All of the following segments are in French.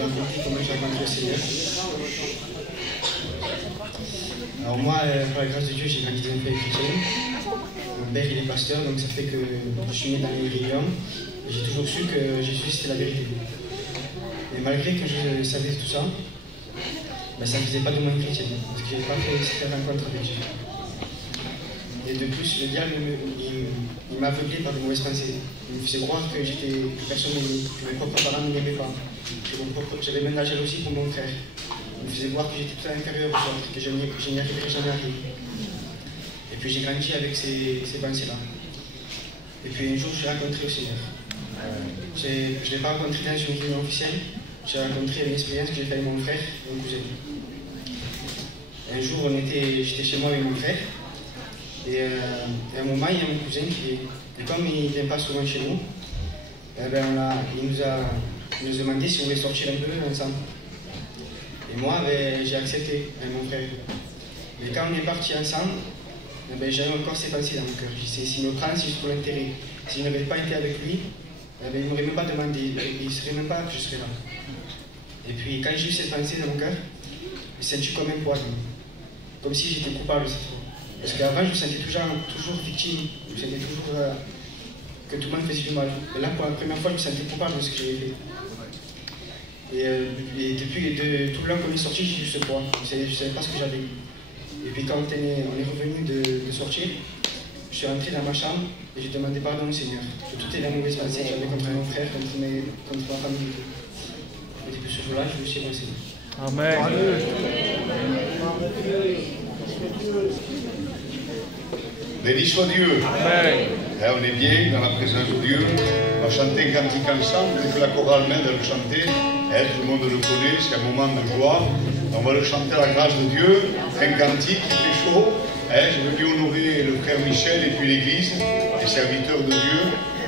vais raconter comment j'ai rencontré le Seigneur. Alors moi, par la grâce de Dieu, j'ai grandi dans un pays chrétien. Mon père, il est pasteur, donc ça fait que je suis né dans les religions. J'ai toujours su que Jésus, c'était la vérité. Et malgré que je savais tout ça, ben, ça ne faisait pas de moi une chrétienne, parce que je n'avais pas fait cette rencontre avec Jésus. Et de plus, le diable, il m'aveuglait par de mauvaises pensées. Il me faisait croire que personne m'aimait, que mes propres parents ne m'aimaient pas, que j'avais même la jalousie pour mon frère. Il me faisait voir que j'étais tout inférieur aux autres, que je n'y arriverais jamais à rien. Et puis j'ai grandi avec ces pensées-là. Et puis un jour, j'ai rencontré le Seigneur. Je ne l'ai pas rencontré dans une réunion officielle, j'ai rencontré une expérience que j'ai faite avec mon frère et mon cousin. Un jour, j'étais chez moi avec mon frère. Et à un moment, il y a mon cousin et comme il ne vient pas souvent chez nous, il nous a demandé si on voulait sortir un peu ensemble. Et moi, j'ai accepté avec mon frère. Et quand on est partis ensemble, j'avais encore ces pensées dans mon cœur. S'il me prend, c'est juste pour l'intérêt. Si je n'avais pas été avec lui, il ne m'aurait même pas demandé, il ne saurait même pas que je serais là. Et puis quand j'ai eu cette pensée dans mon cœur, je me suis senti comme un poids, comme si j'étais coupable cette fois. Parce qu'avant, je me sentais toujours victime, je me sentais toujours que tout le monde faisait du mal. Et là, pour la première fois, je me sentais coupable de ce que j'avais fait. Et depuis tout le long qu'on est sorti, j'ai eu ce poids. Je ne savais pas ce que j'avais. Et puis quand on est revenu de sortir, je suis rentré dans ma chambre et j'ai demandé pardon au Seigneur de toutes les mauvaises pensées que j'avais contre mon frère, contre ma famille. Et depuis ce jour-là, je me suis avancé. Amen. Béni soit Dieu. Amen. Là, on est bien dans la présence de Dieu. On va chanter un cantique ensemble. Dès que la chorale m'aide à le chanter, tout le monde le connaît, c'est un moment de joie. On va le chanter à la grâce de Dieu. Un cantique, il fait chaud. Je veux bien honorer le frère Michel et puis l'église, les serviteurs de Dieu.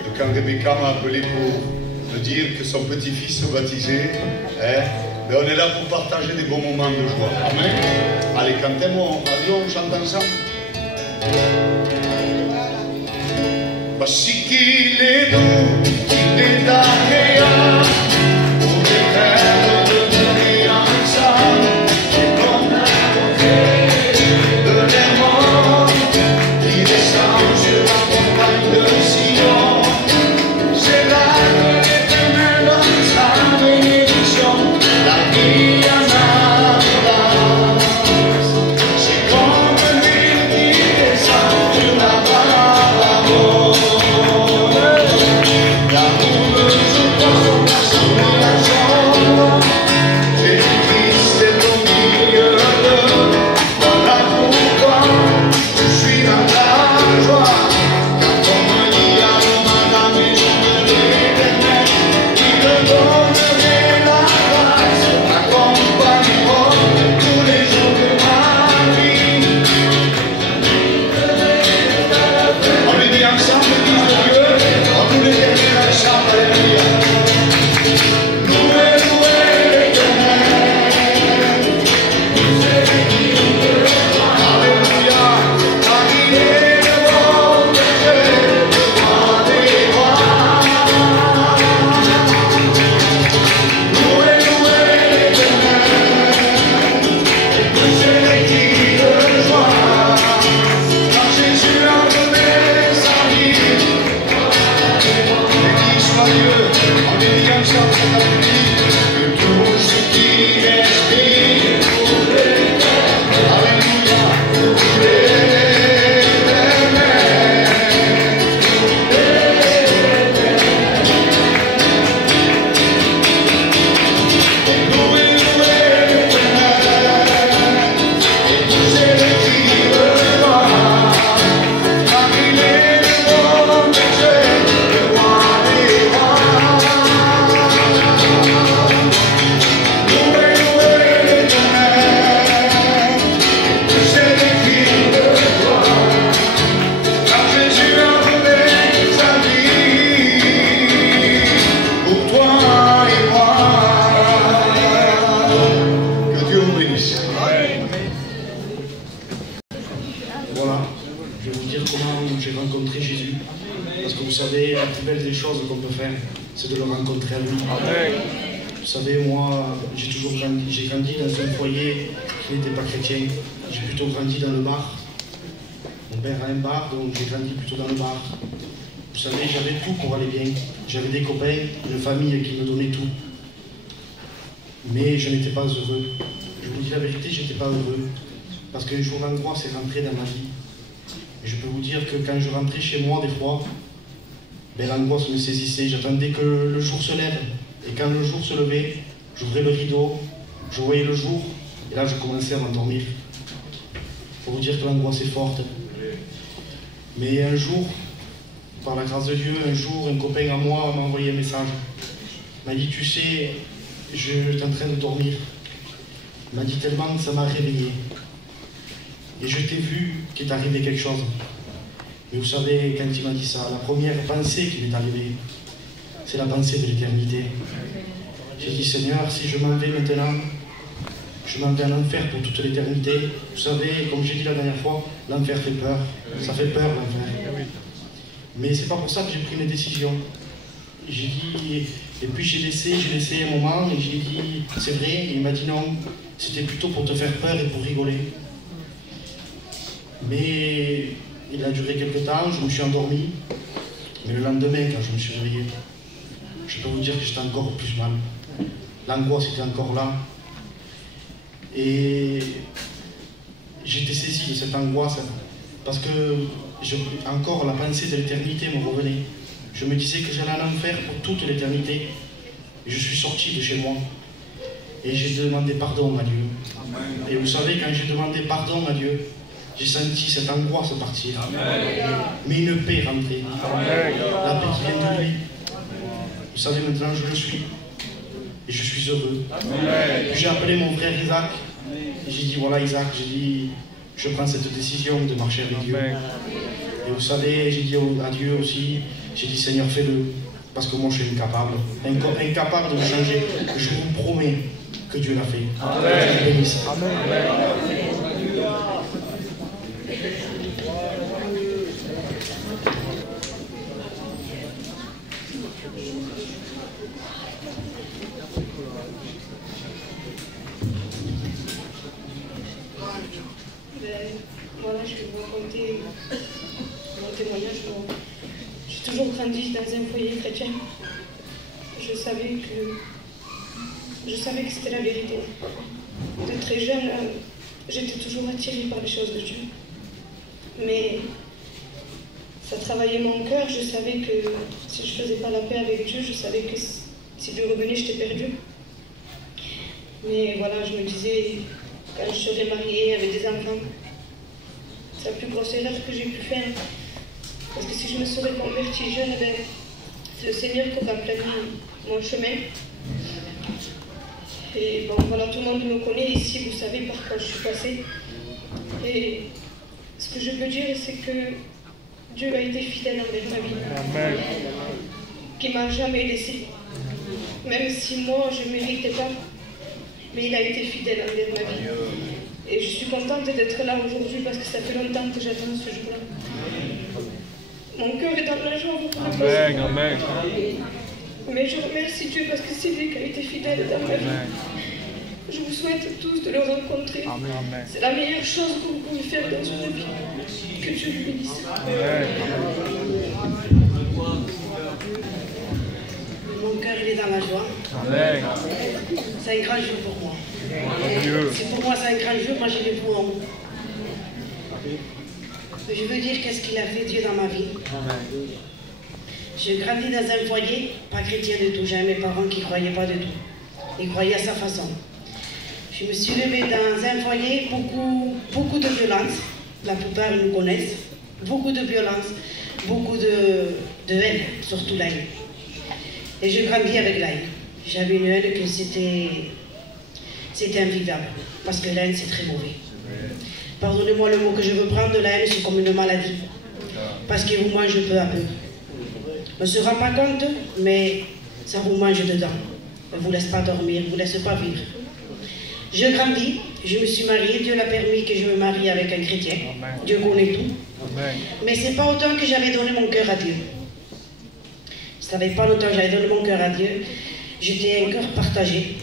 De quand Rebecca m'a appelé pour me dire que son petit-fils se baptisait. Mais on est là pour partager des bons moments de joie. Amen. Allez, cantez-moi. Allez, on chante ensemble. Sì chi le do, chi le dà che ha, un eterno de ensemble, et comme un bouquet de l'amour, qui descend sur la montagne de Sion. C'est là que l'Éternel donne sa bénédiction, la vie en abondance. C'est comme l'huile qui descend sur la barre. Parce que vous savez, la plus belle des choses qu'on peut faire, c'est de le rencontrer à lui. Amen. Vous savez, moi, j'ai grandi dans un foyer qui n'était pas chrétien. J'ai plutôt grandi dans le bar. Mon père a un bar, donc j'ai grandi plutôt dans le bar. Vous savez, j'avais tout pour aller bien. J'avais des copains, une famille qui me donnait tout. Mais je n'étais pas heureux. Je vous dis la vérité, je n'étais pas heureux. Parce qu'un jour, l'angoisse est rentrée dans ma vie. Et je peux vous dire que quand je rentrais chez moi, des fois, ben, l'angoisse me saisissait. J'attendais que le jour se lève. Et quand le jour se levait, j'ouvrais le rideau, je voyais le jour, et là je commençais à m'endormir. Pour vous dire que l'angoisse est forte. Mais un jour, par la grâce de Dieu, un jour, un copain à moi m'a envoyé un message. Il m'a dit, tu sais, je suis en train de dormir. Il m'a dit tellement que ça m'a réveillé. Et je t'ai vu qu'il est arrivé quelque chose. Et vous savez, quand il m'a dit ça, la première pensée qui m'est arrivée, c'est la pensée de l'éternité. J'ai dit, Seigneur, si je m'en vais maintenant, je m'en vais en enfer pour toute l'éternité. Vous savez, comme j'ai dit la dernière fois, l'enfer fait peur. Ça fait peur, l'enfer. Mais c'est pas pour ça que j'ai pris mes décisions. J'ai dit, et puis j'ai laissé un moment, et j'ai dit, c'est vrai, et il m'a dit non, c'était plutôt pour te faire peur et pour rigoler. Mais il a duré quelque temps, je me suis endormi, mais le lendemain, quand je me suis réveillé, je peux vous dire que j'étais encore plus mal. L'angoisse était encore là. Et j'étais saisi de cette angoisse parce que encore la pensée de l'éternité me revenait. Je me disais que j'allais en enfer pour toute l'éternité. Et je suis sorti de chez moi. Et j'ai demandé pardon à Dieu. Et vous savez, quand j'ai demandé pardon à Dieu, j'ai senti cette angoisse partir. Mais une paix rentrer. La paix qui vient de lui. Vous savez, maintenant je le suis. Et je suis heureux. J'ai appelé mon frère Isaac. Et j'ai dit, voilà Isaac, j'ai dit, je prends cette décision de marcher avec Dieu. Et vous savez, j'ai dit à Dieu aussi, j'ai dit, Seigneur, fais-le. Parce que moi je suis incapable. Incapable de le changer. Je vous promets que Dieu l'a fait. Amen. Voilà, je vais vous raconter mon témoignage. J'ai toujours grandi dans un foyer chrétien. Je savais que c'était la vérité. De très jeune, j'étais toujours attirée par les choses de Dieu. Mais ça travaillait mon cœur. Je savais que si je ne faisais pas la paix avec Dieu, je savais que si Dieu revenait, j'étais perdue. Mais voilà, je me disais, quand je serais mariée avec des enfants, c'est la plus grosse erreur que j'ai pu faire. Parce que si je me serais convertie jeune, c'est le Seigneur qui aura planifié mon chemin. Et bon, voilà, tout le monde me connaît ici, vous savez par quoi je suis passée. Et ce que je peux dire, c'est que Dieu a été fidèle envers ma vie. Amen. Qui ne m'a jamais laissé. Même si moi, je ne méritais pas. Mais il a été fidèle envers ma vie. Et je suis contente d'être là aujourd'hui parce que ça fait longtemps que j'attends ce jour-là. Mon cœur est dans la joie. Amen, amen. Mais je remercie Dieu parce que c'est lui qui a été fidèle dans ma vie. Je vous souhaite tous de le rencontrer. Amen. C'est la meilleure chose que vous pouvez faire dans une vie. Que Dieu lui bénisse. Amen. Mon cœur, il est dans la joie. Amen. C'est un grand jour pour moi. Si pour moi c'est un grand jour, moi j'ai les poumons. Je veux dire qu'est-ce qu'il a fait Dieu dans ma vie. J'ai grandi dans un foyer, pas chrétien du tout. J'avais mes parents qui ne croyaient pas du tout. Ils croyaient à sa façon. Je me suis levée dans un foyer, beaucoup de violence. La plupart nous connaissent. Beaucoup de violence, beaucoup de haine, surtout la haine. Et j'ai grandi avec la haine. J'avais une haine que c'était invivable. Parce que la haine, c'est très mauvais. Pardonnez-moi le mot que je veux prendre, de la haine, c'est comme une maladie. Parce qu'il vous mange peu à peu. On ne se rend pas compte, mais ça vous mange dedans. On ne vous laisse pas dormir, ne vous laisse pas vivre. Je grandis, je me suis mariée, Dieu l'a permis que je me marie avec un chrétien. Amen. Dieu connaît tout. Amen. Mais ce n'est pas autant que j'avais donné mon cœur à Dieu. Ça ne savais pas longtemps que j'avais donné mon cœur à Dieu. j'étais un cœur partagé.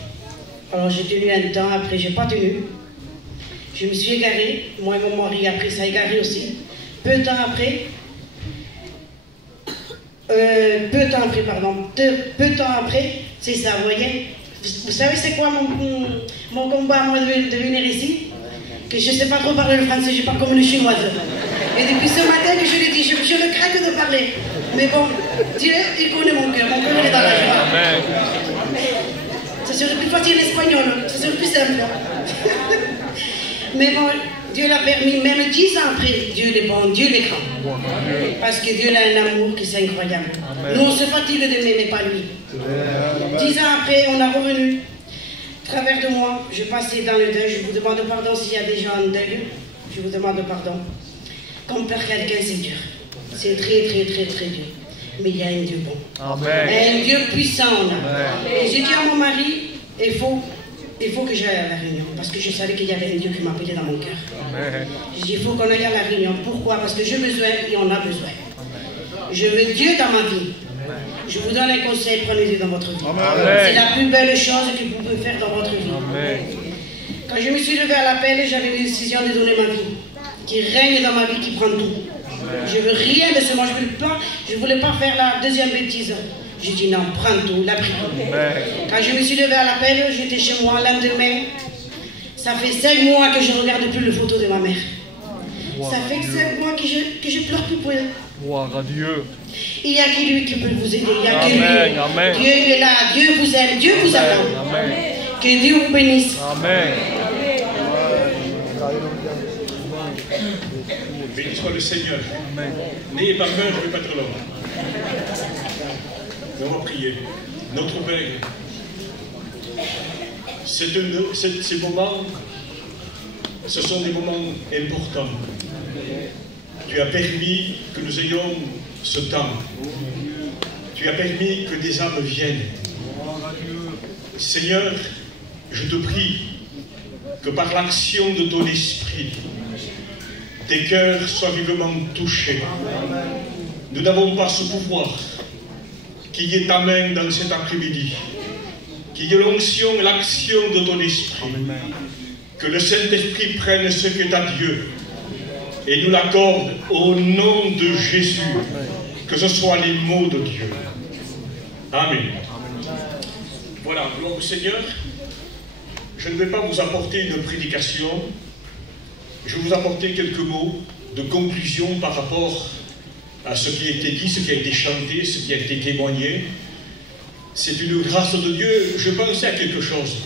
Alors j'ai tenu un temps, après j'ai pas tenu. Je me suis égarée, moi et mon mari après ça a égaré aussi. Peu de temps après, c'est ça, vous voyez. Vous savez c'est quoi mon combat moi de venir ici? Que je ne sais pas trop parler le français, je ne parle comme le chinoise. Et depuis ce matin que je l'ai dit, je le craque de parler. Mais bon, Dieu, il connaît mon cœur il est dans la joie. Ça serait plus facile l'espagnol, ça serait plus simple. Mais bon, Dieu l'a permis, même 10 ans après, Dieu est bon, Dieu est grand. Parce que Dieu a un amour qui est incroyable. Nous, on se fatigue d'aimer, mais pas lui. 10 ans après, on a revenu. À travers de moi, je passais dans le deuil, je vous demande pardon s'il y a des gens en deuil, je vous demande pardon. Quand on perd quelqu'un, c'est dur. C'est très, très, très, très dur. Mais il y a un Dieu bon. Amen. Un Dieu puissant, on a. Et j'ai dit à mon mari, il faut que j'aille à la réunion, parce que je savais qu'il y avait un Dieu qui m'appelait dans mon cœur. J'ai dit, il faut qu'on aille à la réunion. Pourquoi? Parce que j'ai besoin et on a besoin. Je veux Dieu dans ma vie. Je vous donne un conseil, prenez Dieu dans votre vie. C'est la plus belle chose que vous pouvez faire dans votre vie. Amen. Quand je me suis levée à l'appel, j'avais la décision de donner ma vie, qui règne dans ma vie, qui prend tout. Amen. Je veux rien de ce monde, je ne voulais pas faire la deuxième bêtise. J'ai dit non, prends tout, la pris tout. Quand je me suis levée à l'appel, j'étais chez moi, le lendemain. Ça fait 5 mois que je ne regarde plus les photos de ma mère. Ça fait 5 mois que je pleure plus pour elle. Gloire à Dieu. Il n'y a que lui qui peut vous aider. Il n'y a que lui. Amen. Dieu est là. Dieu vous aime. Dieu vous attend. Amen. Que Dieu vous bénisse. Amen. Béni soit le Seigneur. N'ayez pas peur, je ne vais pas être long. On va prier. Notre Père, ces moments, ce sont des moments importants. Tu as permis que nous ayons ce temps. Tu as permis que des âmes viennent. Seigneur, je te prie que par l'action de ton esprit, tes cœurs soient vivement touchés. Nous n'avons pas ce pouvoir. Qu'il y ait ta main dans cet après-midi. Qu'il y ait l'onction et l'action de ton esprit. Que le Saint-Esprit prenne ce qu'est à Dieu et nous l'accorde au nom de Jésus. Que ce soit les mots de Dieu. Amen. Voilà, gloire au Seigneur. Je ne vais pas vous apporter une prédication. Je vais vous apporter quelques mots de conclusion par rapport à ce qui a été dit, ce qui a été chanté, ce qui a été témoigné. C'est une grâce de Dieu. Je pensais à quelque chose.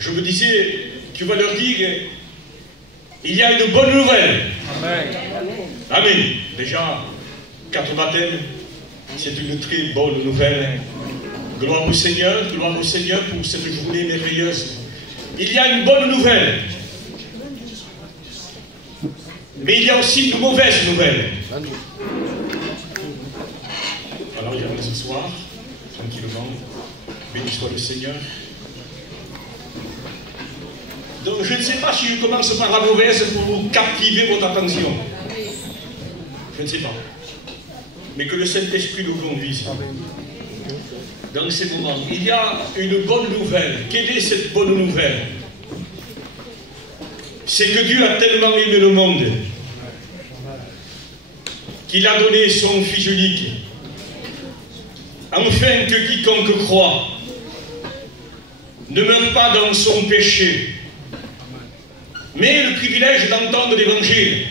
Je me disais, tu vas leur dire, il y a une bonne nouvelle. Amen. Amen. Déjà, 4 baptêmes, c'est une très bonne nouvelle. Gloire au Seigneur pour cette journée merveilleuse. Il y a une bonne nouvelle. Mais il y a aussi une mauvaise nouvelle. Alors il y a ce soir, tranquillement, béni soit le Seigneur. Donc je ne sais pas si je commence par la mauvaise pour vous captiver votre attention. Je ne sais pas. Mais que le Saint-Esprit nous conduise. Dans ces moments, il y a une bonne nouvelle. Quelle est cette bonne nouvelle? C'est que Dieu a tellement aimé le monde qu'il a donné son Fils unique, afin que quiconque croit ne meure pas dans son péché, mais ait le privilège d'entendre l'Évangile,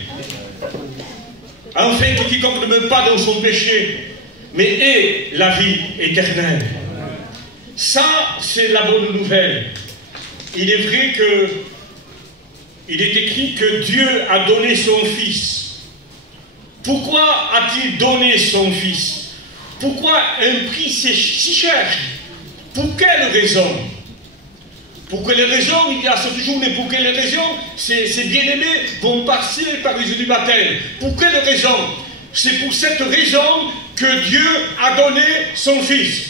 afin que quiconque ne meure pas dans son péché, mais ait la vie éternelle. Ça, c'est la bonne nouvelle. Il est vrai que il est écrit que Dieu a donné son Fils. Pourquoi a-t-il donné son Fils? Pourquoi un prix si cher? Pour quelle raison? Pour quelle raison? Il y a cette journée. Pour quelle raison? Ces bien-aimés vont passer par les eaux du baptême. Pour quelle raison? C'est pour cette raison que Dieu a donné son Fils.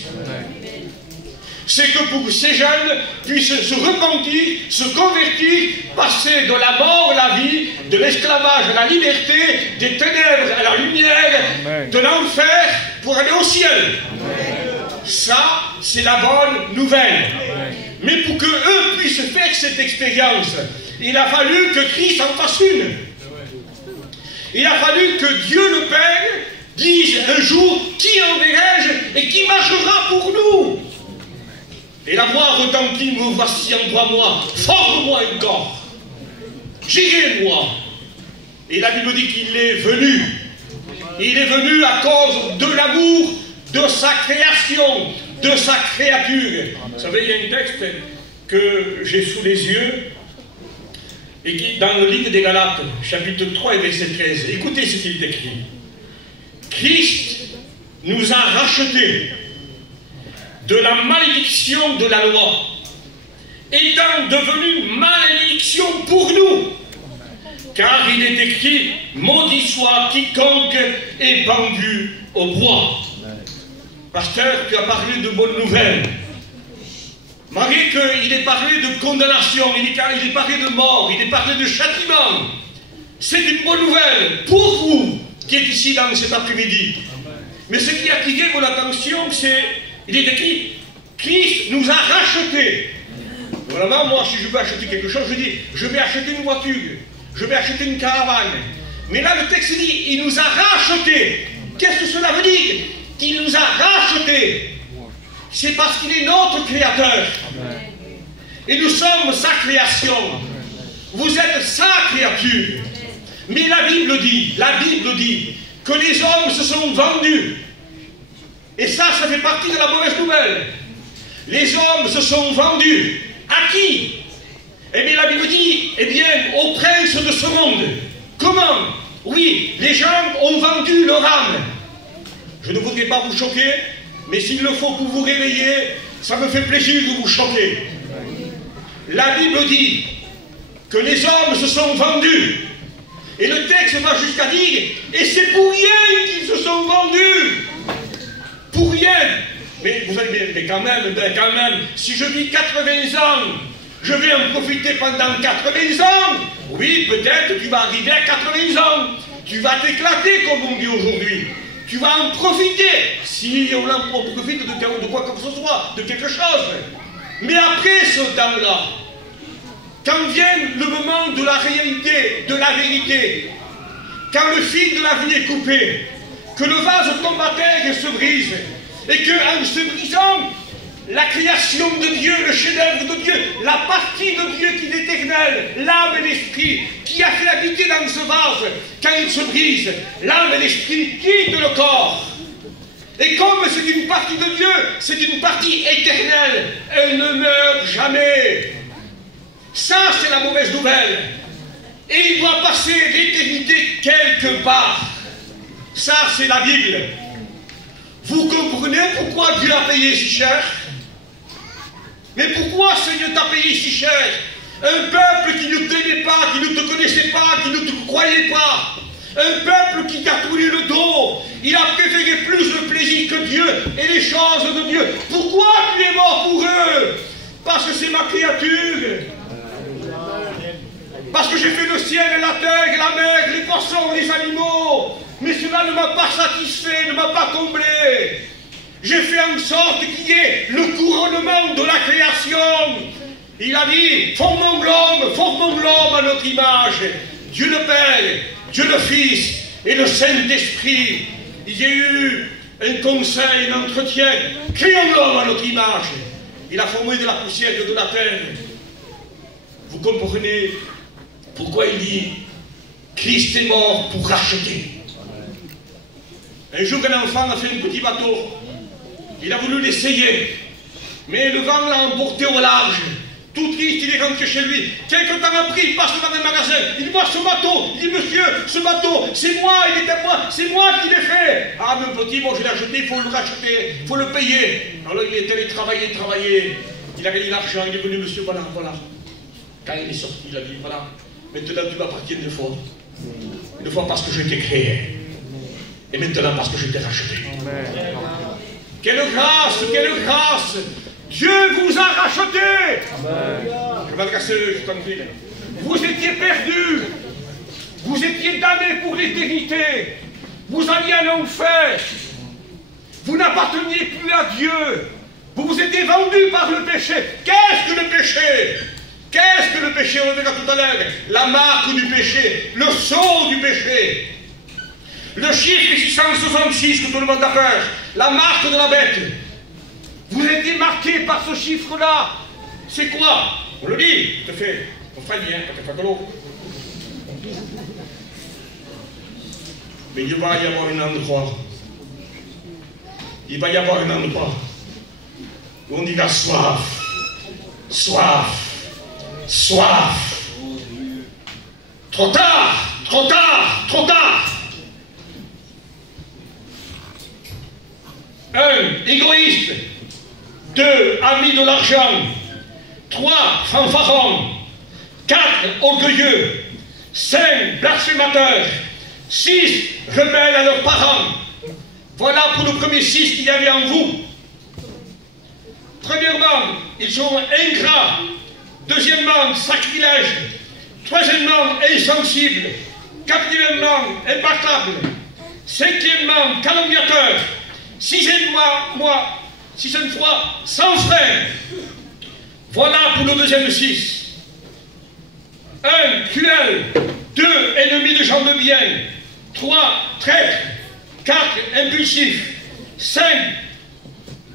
C'est que pour que ces jeunes puissent se repentir, se convertir, passer de la mort à la vie, de l'esclavage à la liberté, des ténèbres à la lumière, de l'enfer pour aller au ciel. Ça, c'est la bonne nouvelle. Mais pour qu'eux puissent faire cette expérience, il a fallu que Christ en fasse une. Il a fallu que Dieu le Père dise un jour, qui enverrai-je et qui marchera pour nous? Et la voix retentit, me voici, envoie-moi, forme-moi un corps. J'irai, moi. Et la Bible dit qu'il est venu. Il est venu à cause de l'amour de sa création, de sa créature. Vous savez, il y a un texte que j'ai sous les yeux, et qui, dans le livre des Galates, chapitre 3 et verset 13. Écoutez ce qu'il écrit. Christ nous a rachetés de la malédiction de la loi, étant devenu malédiction pour nous. Car il est écrit, maudit soit quiconque est pendu au bois. Pasteur, tu as parlé de bonnes nouvelles. Malgré qu'il ait parlé de condamnation, il est parlé de mort, il est parlé de châtiment. C'est une bonne nouvelle pour vous qui êtes ici dans cet après-midi. Mais ce qui a attiré mon attention, c'est, il est écrit, Christ nous a rachetés. Voilà, moi, si je veux acheter quelque chose, je dis, je vais acheter une voiture, je vais acheter une caravane. Mais là, le texte dit, il nous a rachetés. Qu'est-ce que cela veut dire? Qu'il nous a rachetés. C'est parce qu'il est notre créateur. Et nous sommes sa création. Vous êtes sa créature. Mais la Bible dit que les hommes se sont vendus. Et ça fait partie de la mauvaise nouvelle. Les hommes se sont vendus. À qui? Eh bien, la Bible dit, eh bien, aux princes de ce monde. Comment? Oui, les gens ont vendu leur âme. Je ne voudrais pas vous choquer, mais s'il le faut pour vous réveiller, ça me fait plaisir de vous choquer. La Bible dit que les hommes se sont vendus. Et le texte va jusqu'à dire, et c'est pour rien qu'ils se sont vendus. Pour rien. Mais vous allez dire, mais quand même, si je vis 80 ans, je vais en profiter pendant 80 ans. Oui, peut-être tu vas arriver à 80 ans. Tu vas t'éclater, comme on dit aujourd'hui. Tu vas en profiter, si on profite de quoi que ce soit, de quelque chose. Mais après ce temps-là, quand vient le moment de la réalité, de la vérité, quand le fil de la vie est coupé, que le vase tombe à terre et se brise, et qu'en se brisant, la création de Dieu, le chef-d'œuvre de Dieu, la partie de Dieu qui est éternelle, l'âme et l'esprit, qui a fait habiter dans ce vase, quand il se brise, l'âme et l'esprit quittent le corps. Et comme c'est une partie de Dieu, c'est une partie éternelle, elle ne meurt jamais. Ça, c'est la mauvaise nouvelle. Et il doit passer l'éternité quelque part. Ça, c'est la Bible. Vous comprenez pourquoi Dieu a payé si cher? Mais pourquoi Seigneur t'a payé si cher? Un peuple qui ne t'aimait pas, qui ne te connaissait pas, qui ne te croyait pas. Un peuple qui t'a tourné le dos. Il a préféré plus le plaisir que Dieu et les choses de Dieu. Pourquoi tu es mort pour eux? Parce que c'est ma créature. Parce que j'ai fait le ciel et la terre et la mer, les poissons, les animaux. Mais cela ne m'a pas satisfait, ne m'a pas comblé. J'ai fait en sorte qu'il y ait le couronnement de la création. Il a dit, formons l'homme à notre image. Dieu le Père, Dieu le Fils et le Saint-Esprit. Il y a eu un conseil, un entretien. Créons l'homme à notre image. Il a formé de la poussière et de la terre. Vous comprenez pourquoi il dit, Christ est mort pour racheter. Un jour, un enfant a fait un petit bateau. Il a voulu l'essayer. Mais le vent l'a emporté au large. Tout triste, il est rentré chez lui. Quelque temps après, il passe dans un magasin. Il voit ce bateau. Il dit, monsieur, ce bateau, c'est moi, il est à moi. C'est moi qui l'ai fait. Ah, mon petit, bon, je l'ai acheté, il faut le racheter. Il faut le payer. Alors, il est allé travailler. Il a gagné l'argent. Il est venu, monsieur, voilà. Quand il est sorti, il a dit, voilà. Maintenant, tu m'appartiens deux fois. Une fois parce que je t'ai créé. Et maintenant parce que je t'ai racheté. Quelle grâce! Dieu vous a racheté. Je vais adresser, je t'en prie. Vous étiez perdus. Vous étiez damnés pour l'éternité. Vous alliez en enfer. Vous n'apparteniez plus à Dieu. Vous vous étiez vendu par le péché. Qu'est-ce que le péché? Qu'est-ce que le péché? On le verra tout à l'heure. La marque du péché, le sceau du péché. Le chiffre 666 que tout le monde a peur. La marque de la bête. Vous étiez marqué par ce chiffre-là. C'est quoi? On le dit, tout à fait. On fera bien, pas de l'eau. Mais il va y avoir un endroit. Il va y avoir un endroit où on dira soif, soif, soif. Trop tard, trop tard, trop tard. 1. Égoïste. 2. Ami de l'argent. 3. Fanfaron. 4. Orgueilleux. 5. Blasphémateur. 6. Rebelles à leurs parents. Voilà pour le premier 6 qu'il y avait en vous. Premièrement, ils sont ingrats. Deuxièmement, sacrilège. Troisièmement, insensibles. Quatrièmement, imbattables. Cinquièmement, calomniateurs. Sixième fois, sans frein. Voilà pour le deuxième 6. 1. Cruel. 2. Ennemi de gens de bien. 3. Traître. 4. Impulsif. 5.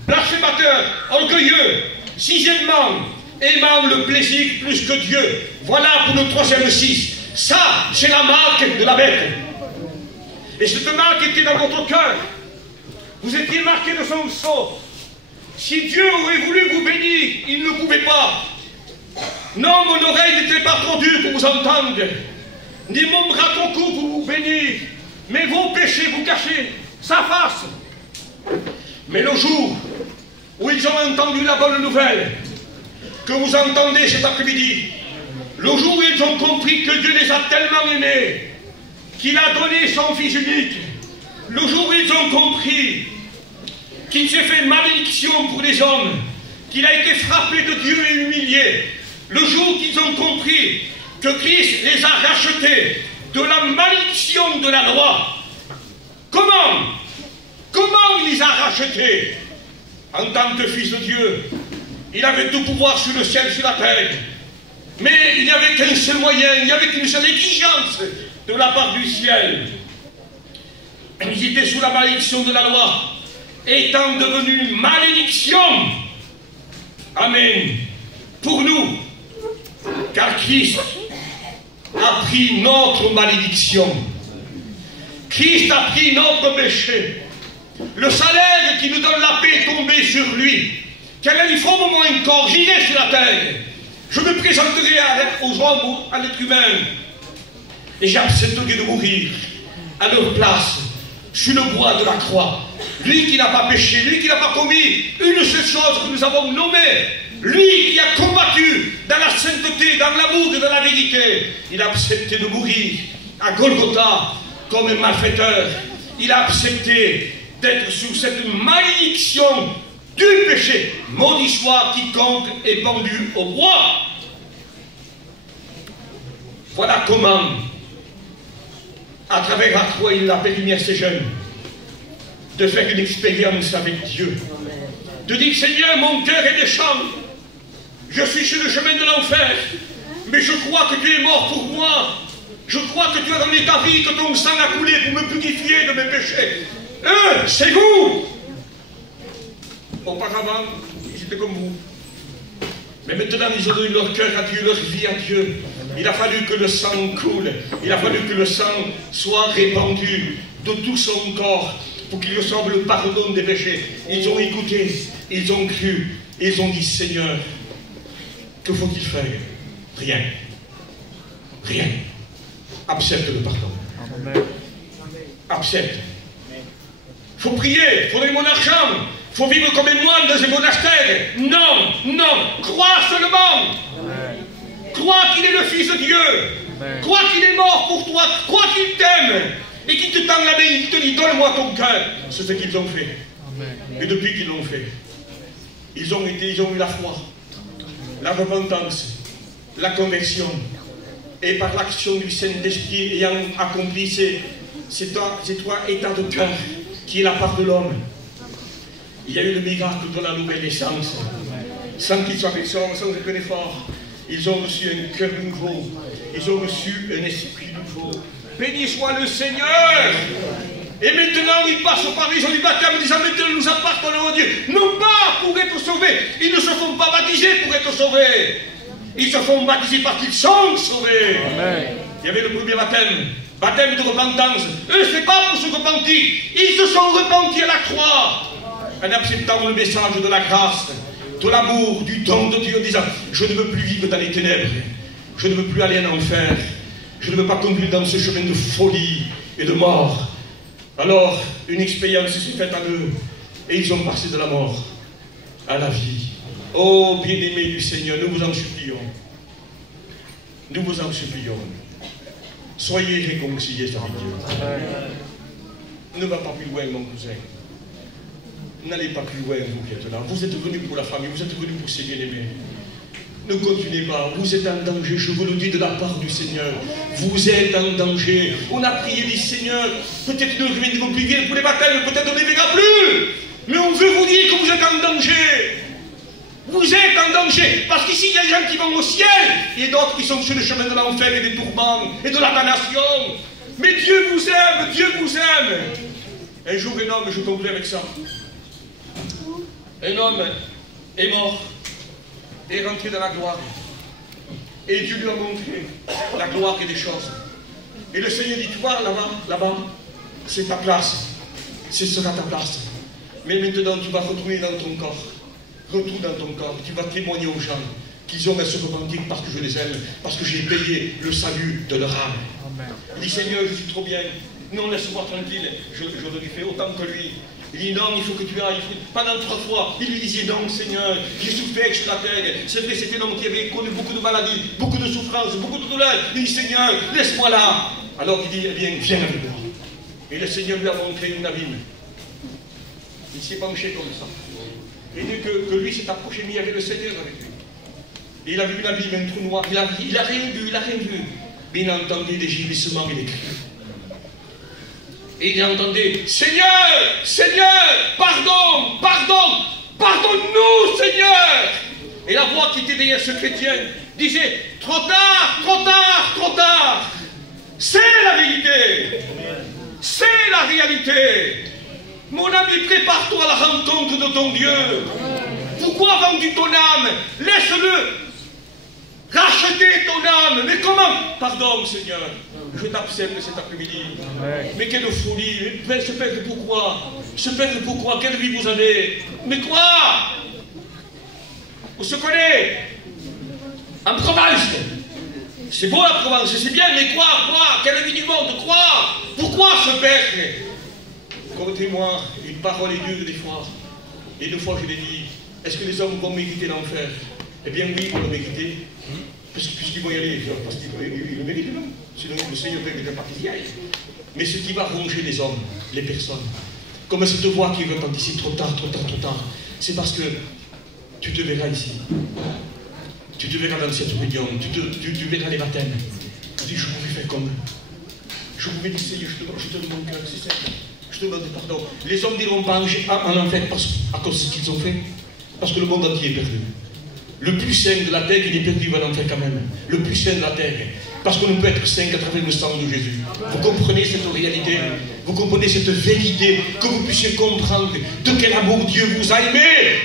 Blasphémateur. Orgueilleux. Sixièmement, aimant le plaisir plus que Dieu. Voilà pour le troisième 6. Ça, c'est la marque de la bête. Et cette marque était dans votre cœur. Vous étiez marqué de son sceau. Si Dieu aurait voulu vous bénir, il ne pouvait pas. Non, mon oreille n'était pas trop dure pour vous entendre, ni mon bras trop court pour vous bénir, mais vos péchés vous cachaient sa face. Mais le jour où ils ont entendu la bonne nouvelle, que vous entendez cet après-midi, le jour où ils ont compris que Dieu les a tellement aimés, qu'il a donné son Fils unique, le jour où ils ont compris qu'il s'est fait malédiction pour les hommes, qu'il a été frappé de Dieu et humilié, le jour qu'ils ont compris que Christ les a rachetés de la malédiction de la loi, comment il les a rachetés? En tant que Fils de Dieu, il avait tout pouvoir sur le ciel et sur la terre, mais il n'y avait qu'un seul moyen, il n'y avait qu'une seule exigence de la part du ciel. Ils étaient sous la malédiction de la loi, étant devenus malédiction. Amen. Pour nous, car Christ a pris notre malédiction. Christ a pris notre péché. Le salaire qui nous donne la paix est tombé sur lui. Quel est l'informe encore? J'irai sur la terre. Je me présenterai aux hommes, à l'être humain. Et j'accepterai de mourir à leur place, sur le bois de la croix. Lui qui n'a pas péché, lui qui n'a pas commis une seule chose que nous avons nommée, lui qui a combattu dans la sainteté, dans l'amour et dans la vérité, il a accepté de mourir à Golgotha comme un malfaiteur. Il a accepté d'être sous cette malédiction du péché. Maudit soit quiconque est pendu au bois. Voilà comment, à travers la croix, il a permis à ces jeunes de faire une expérience avec Dieu. De dire, Seigneur, mon cœur est méchant. Je suis sur le chemin de l'enfer. Mais je crois que tu es mort pour moi. Je crois que tu as donné ta vie, que ton sang a coulé pour me purifier de mes péchés. C'est vous. Auparavant, ils étaient comme vous. Mais maintenant, ils ont donné leur cœur à Dieu, leur vie à Dieu. Il a fallu que le sang coule. Il a fallu que le sang soit répandu de tout son corps pour qu'il reçoive le pardon des péchés. Ils ont écouté, ils ont cru, ils ont dit, Seigneur, que faut-il faire? Rien. Rien. Accepte le pardon. Amen. Accepte. Il faut prier, il faut donner mon argent, il faut vivre comme un moine dans un monastère. Non, non, crois seulement. Amen. Crois qu'il est le Fils de Dieu. Amen. Crois qu'il est mort pour toi. Crois qu'il t'aime. Et qu'il te tend la main, il te dit, donne-moi ton cœur. C'est ce qu'ils ont fait. Amen. Et depuis qu'ils l'ont fait, ils ont eu la foi, la repentance, la conversion. Et par l'action du Saint-Esprit ayant accompli ces trois états de cœur, qui est la part de l'homme, Il y a eu le miracle de la nouvelle naissance. Sans qu'ils soient personnes, sans aucun effort, ils ont reçu un cœur nouveau. Ils ont reçu un esprit nouveau. Béni soit le Seigneur. Et maintenant, ils passent au paradis du baptême, disant maintenant nous appartenons à Dieu. Non pas pour être sauvés. Ils ne se font pas baptiser pour être sauvés. Ils se font baptiser parce qu'ils sont sauvés. Amen. Il y avait le premier baptême. Baptême de repentance. Eux, ce n'est pas pour se repentir. Ils se sont repentis à la croix. En acceptant le message de la grâce, de l'amour, du don de Dieu, en disant je ne veux plus vivre dans les ténèbres. Je ne veux plus aller en enfer. Je ne veux pas conduire dans ce chemin de folie et de mort. Alors, une expérience s'est faite en eux. Et ils ont passé de la mort à la vie. Oh, bien-aimés du Seigneur, nous vous en supplions. Nous vous en supplions. Soyez réconciliés avec Dieu. Ne va pas plus loin, mon cousin. N'allez pas plus loin, vous qui êtes là. Vous êtes venus pour la famille, vous êtes venus pour ces bien-aimés. Ne continuez pas, vous êtes en danger, je vous le dis de la part du Seigneur. Vous êtes en danger. On a prié les Seigneurs, peut-être ne reviendront plus bien pour les baptêmes, peut-être on ne les verra plus. Mais on veut vous dire que vous êtes en danger. Vous êtes en danger, parce qu'ici il y a des gens qui vont au ciel, et d'autres qui sont sur le chemin de l'enfer et des tourments, et de la damnation. Mais Dieu vous aime, Dieu vous aime. Un jour, un homme, je conclue avec ça. Un homme est mort, est rentré dans la gloire. Et Dieu lui a montré la gloire et des choses. Et le Seigneur dit, tu vois, là-bas, c'est ta place. Ce sera ta place. Mais maintenant, tu vas retourner dans ton corps. Retourne dans ton corps. Tu vas témoigner aux gens qu'ils ont à se repentir parce que je les aime, parce que j'ai payé le salut de leur âme. Amen. Il dit, Seigneur, je suis trop bien. Non, laisse-moi tranquille. Je le fais autant que lui. Il dit non, il faut que tu ailles. Pendant 3 fois, il lui disait non, Seigneur, j'ai souffert sur la terre. C'est vrai, c'était un homme qui avait connu beaucoup de maladies, beaucoup de souffrances, beaucoup de douleurs. Il dit Seigneur, laisse-moi là. Alors il dit, eh bien, viens avec moi. Et le Seigneur lui a montré une abîme. Il s'est penché comme ça. Et dès que lui s'est approché, il y avait le Seigneur avec lui. Et il a vu une abîme, un trou noir. Il a rien vu, il n'a rien vu. Mais il a entendu des gémissements et des cris. Et il entendait, Seigneur, Seigneur, pardon, pardon, pardonne-nous, Seigneur. Et la voix qui était derrière ce chrétien disait, trop tard, trop tard, trop tard. C'est la vérité. C'est la réalité. Mon ami, prépare-toi à la rencontre de ton Dieu. Pourquoi vends-tu ton âme? Laisse-le racheter ton âme. Mais comment? Pardon, Seigneur. Je t'absène cet après-midi. Mais quelle folie. Ce père, pourquoi? Ce père, pourquoi? Quelle vie vous avez? Mais quoi? On se connaît. En Provence. C'est beau la Provence, c'est bien, mais quoi? Quelle vie du monde? Quoi? Pourquoi ce père? Comptez-moi une parole est dure des fois. Et 2 fois je l'ai dit. Est-ce que les hommes vont mériter l'enfer? Eh bien oui, ils vont le mériter. Puisqu'ils vont y aller, parce qu'ils le méritent, non? Sinon le Seigneur ne veut pas qu'ils y aillent. Mais ce qui va ronger les hommes, les personnes, comme cette voix qui retentit ici, trop tard, trop tard, trop tard, c'est parce que tu te verras ici. Tu te verras dans cette réunion, tu verras les baptêmes. Tu dis, je pouvais faire comme eux. Je pouvais dire, Seigneur, je te donne mon cœur, c'est simple. Je te demande pardon. Les hommes n'iront pas en enfer à cause de ce qu'ils ont fait. Parce que le monde entier est perdu. Le plus saint de la terre, il est perdu, il va en enfer quand même. Le plus saint de la terre. Parce qu'on ne peut être saint qu'à travers le sang de Jésus. Vous comprenez cette réalité? Vous comprenez cette vérité? Que vous puissiez comprendre de quel amour Dieu vous a aimé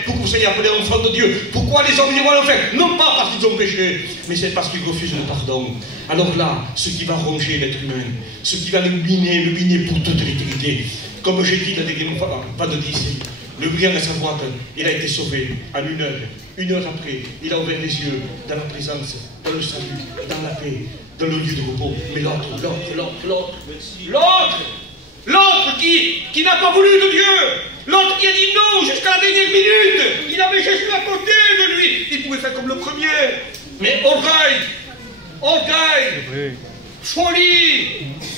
pour que vous soyez appelés enfants de Dieu. Pourquoi les hommes iront en enfer? Non pas parce qu'ils ont péché, mais c'est parce qu'ils refusent le pardon. Alors là, ce qui va ronger l'être humain, ce qui va le miner pour toute l'éternité. Comme j'ai dit la dernière fois, vendredi ici, le brillant à sa boîte, il a été sauvé en 1 heure. 1 heure après, il a ouvert les yeux dans la présence, dans le salut, dans la paix, dans le lieu de repos. Mais l'autre qui n'a pas voulu de Dieu, l'autre qui a dit non jusqu'à la dernière minute, il avait Jésus à côté de lui, il pouvait faire comme le premier. Mais orgueil, folie,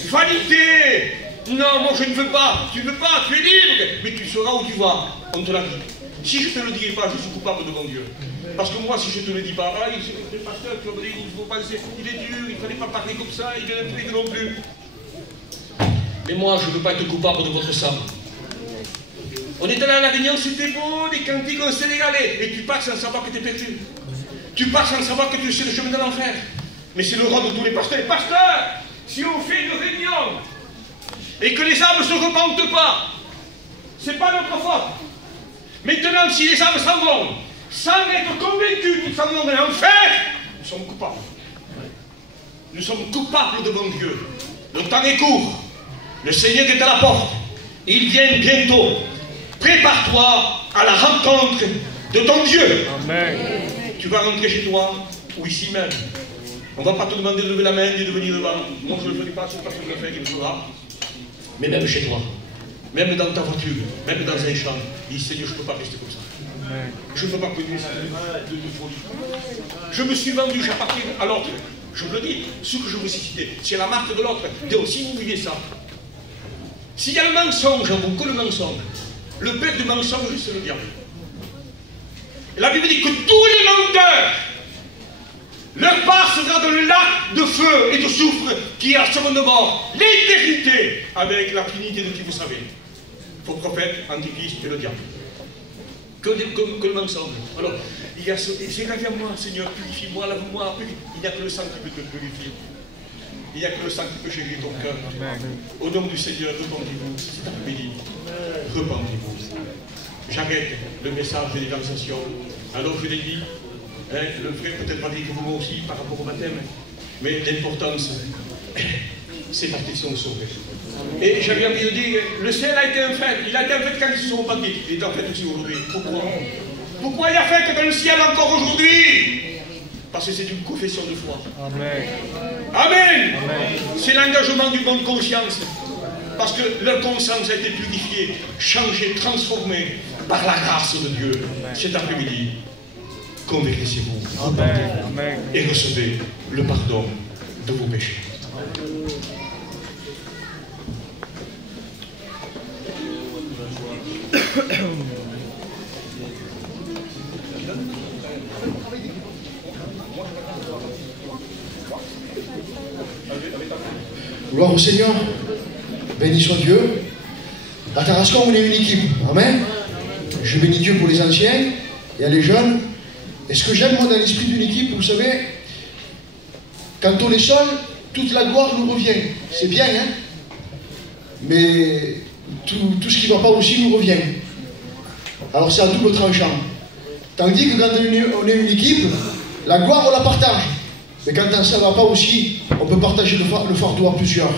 vanité. Non, moi je ne veux pas, tu ne veux pas, tu es libre, mais tu sauras où tu vas, on te l'a dit. Si je ne te le dirai pas, je suis coupable devant Dieu. Parce que moi, si je ne te le dis pas, le pasteur, tu vas me dire, il faut penser, il est dur, il ne fallait pas parler comme ça, il est intrigue non plus. Mais moi, je ne veux pas être coupable de votre sang. On est allé à la Réunion, c'était beau, des cantiques, on s'est régalé. Et tu pars sans savoir que tu es perdu. Tu pars sans savoir que tu es sur le chemin de l'enfer. Mais c'est le rôle de tous les pasteurs. Pasteurs, si on fait une réunion et que les âmes ne se repentent pas, c'est pas notre faute. Maintenant, si les âmes s'en vont, sans être convaincus qu'ils s'en vont de l'enfer, nous sommes coupables. Nous sommes coupables devant Dieu. Le temps est court. Le Seigneur est à la porte. Il vient bientôt. Prépare-toi à la rencontre de ton Dieu. Amen. Tu vas rentrer chez toi ou ici même. On ne va pas te demander de lever la main et de venir devant. Moi, je ne le ferai pas, c'est pas ce que je le fais qu'il le fera. Mais même chez toi, même dans ta voiture, même dans un champ, dis Seigneur, je ne peux pas rester comme ça. Amen. Je ne peux pas continuer de folie. Je me suis vendu, j'appartiens à l'autre. Je vous le dis, ce que je vous ai cité, c'est la marque de l'autre. Si vous oubliez ça, s'il y a le mensonge en vous, que le mensonge, le père du mensonge, c'est le diable. La Bible dit que tous les menteurs, leur part sera dans le lac de feu et de soufre qui est à son de mort, l'éternité, avec la trinité de qui vous savez. Faux prophète, antichrist et le diable. Que le mensonge. Alors, il y a ce. C'est gravé à moi, Seigneur, purifie-moi, lave-moi. Il n'y a que le sang qui peut te purifier. Il n'y a que le sang qui peut changer ton cœur. Au nom du Seigneur, repentez-vous. C'est après-midi. Repentez-vous. J'arrête le message de l'évangélisation. Alors je l'ai dit, hein, le frère peut-être a dit que vous aussi par rapport au baptême, mais l'importance, c'est parce qu'ils sont sauvés. Et j'avais envie de dire, le ciel a été un fait. Il a été un fait quand ils se sont baptisés. Il est en fait aussi aujourd'hui. Pourquoi? Pourquoi il a fait dans le ciel encore aujourd'hui? Parce que c'est une confession de foi. Amen. Amen. C'est l'engagement du bonne conscience. Parce que leur conscience a été purifiée, changée, transformée par la grâce de Dieu. Cet après-midi, convertissez-vous, repentez-vous et recevez le pardon de vos péchés. Gloire au Seigneur, béni soit Dieu. À Tarascon, on est une équipe, amen. Je bénis Dieu pour les anciens et les jeunes. Et ce que j'aime, moi, dans l'esprit d'une équipe, vous savez, quand on est seul, toute la gloire nous revient. C'est bien, hein. Mais tout ce qui ne va pas aussi nous revient. Alors c'est à double tranchant. Tandis que quand on est une équipe, la gloire, on la partage. Mais quand ça ne va pas aussi, on peut partager le fardeau à plusieurs.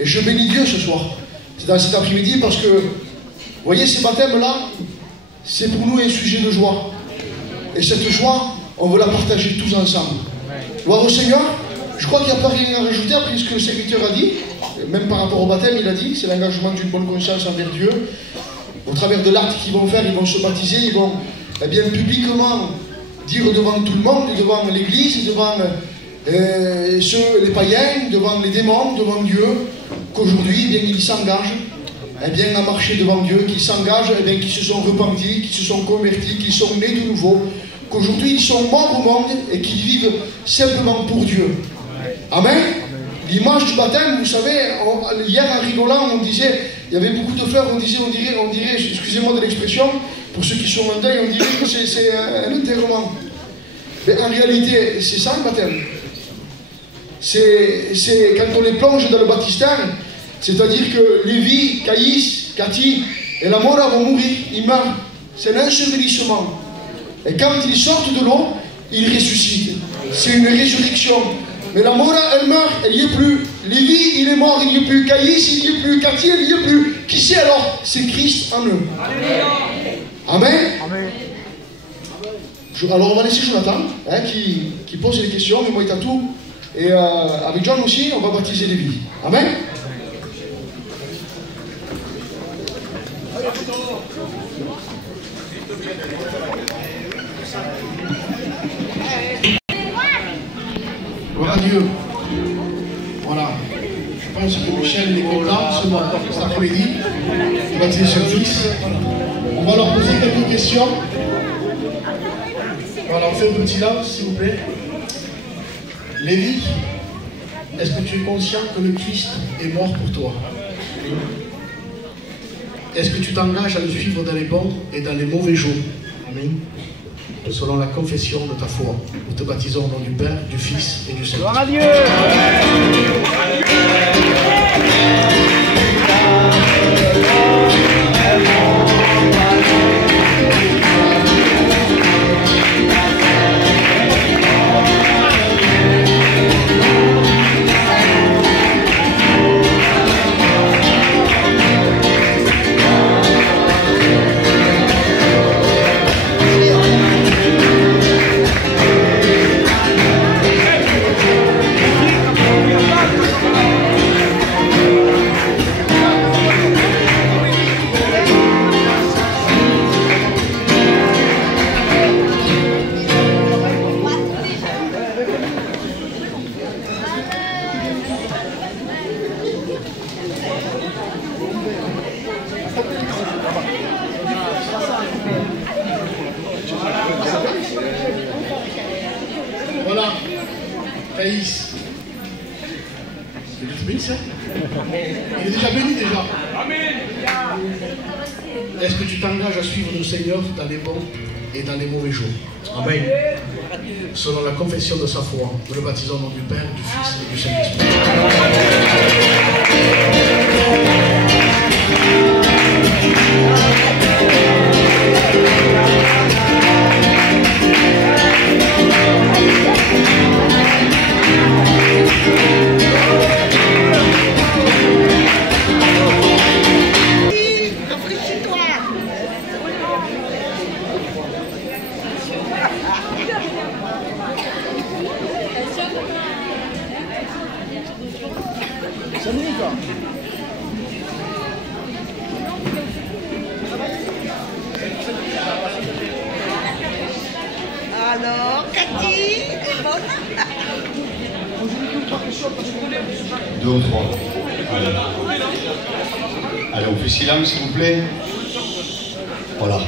Et je bénis Dieu ce soir. C'est dans cet après-midi parce que, vous voyez, ces baptêmes-là, c'est pour nous un sujet de joie. Et cette joie, on veut la partager tous ensemble. Gloire au Seigneur. Je crois qu'il n'y a pas rien à rajouter après ce que le serviteur a dit. Même par rapport au baptême, il a dit, c'est l'engagement d'une bonne conscience envers Dieu. Au travers de l'acte qu'ils vont faire, ils vont se baptiser, ils vont bien publiquement dire devant tout le monde, devant l'Église, devant les païens, devant les démons, devant Dieu, qu'aujourd'hui, ils s'engagent à marcher devant Dieu, qu'ils s'engagent, qu'ils se sont repentis, qu'ils se sont convertis, qu'ils sont nés de nouveau, qu'aujourd'hui ils sont morts au monde et qu'ils vivent simplement pour Dieu. Amen. L'image du baptême, vous savez, hier en rigolant, on disait, il y avait beaucoup de fleurs, on dirait, excusez-moi de l'expression, pour ceux qui sont en deuil, on dirait que c'est un enterrement. Mais en réalité, c'est ça le baptême. C'est quand on les plonge dans le baptistère, c'est-à-dire que Lévi, Caïs, Cathy et la mort vont mourir, ils meurent. C'est un ensevelissement. Et quand ils sortent de l'eau, ils ressuscitent. C'est une résurrection. Mais la mort, elle meurt, elle n'y est plus. Lévi, il est mort, il n'y est plus. Caïs, il n'y est plus. Cathy, il n'y est plus. Qui c'est alors? C'est Christ en eux. Amen. Amen. Alors on va laisser Jonathan qui pose les questions, mais moi il t'a tout. Et avec John aussi, on va baptiser Lévi. Amen. Gloire à Dieu. Voilà. Je pense que Michel est content cet après-midi de baptiser son fils. On va leur poser quelques questions. Voilà, on fait un petit lance, s'il vous plaît. Lévi, est-ce que tu es conscient que le Christ est mort pour toi? est-ce que tu t'engages à le suivre dans les bons et dans les mauvais jours? Amen. Selon la confession de ta foi, nous te baptisons au nom du Père, du Fils et du Saint-Esprit. Gloire à Dieu. Voilà, Thaïs. C'est béni, ça? Il est déjà béni déjà. Est-ce que tu t'engages à suivre le Seigneur dans les bons et dans les mauvais jours? Amen. Selon la confession de sa foi, nous le baptisons au nom du Père, du Fils et du Saint-Esprit. Alors, Cathy, 2 ou 3. Allez. Allez, on fait silence, s'il vous plaît. Voilà.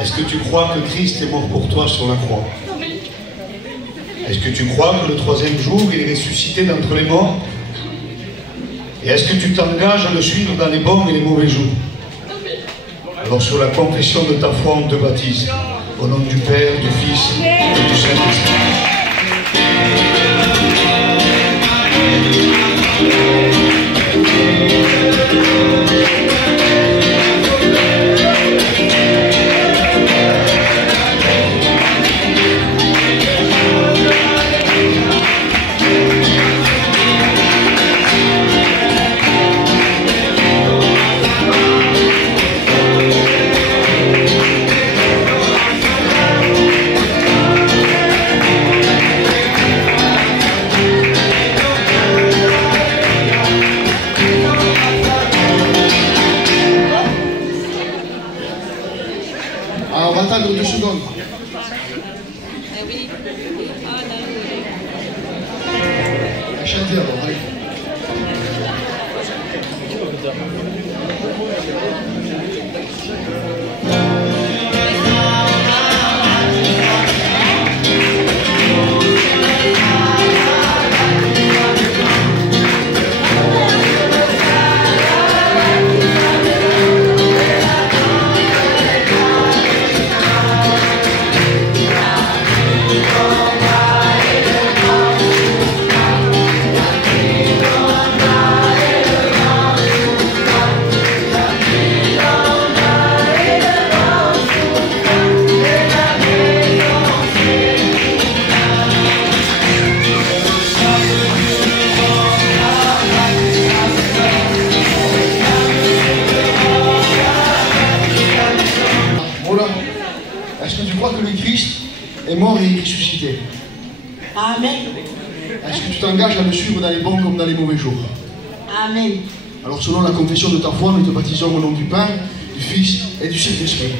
Est-ce que tu crois que Christ est mort pour toi sur la croix? Est-ce que tu crois que le 3e jour, il est ressuscité d'entre les morts? Et est-ce que tu t'engages à le suivre dans les bons et les mauvais jours? Alors, sur la confession de ta foi, on te baptise. Au nom du Père, du Fils et du Saint-Esprit. Alors, on va attendre 2 secondes. Chantez alors, allez. Est-ce que tu crois que le Christ est mort et ressuscité? Amen. Est-ce que tu t'engages à le suivre dans les bons comme dans les mauvais jours? Amen. Alors, selon la confession de ta foi, nous te baptisons au nom du Père, du Fils et du Saint-Esprit.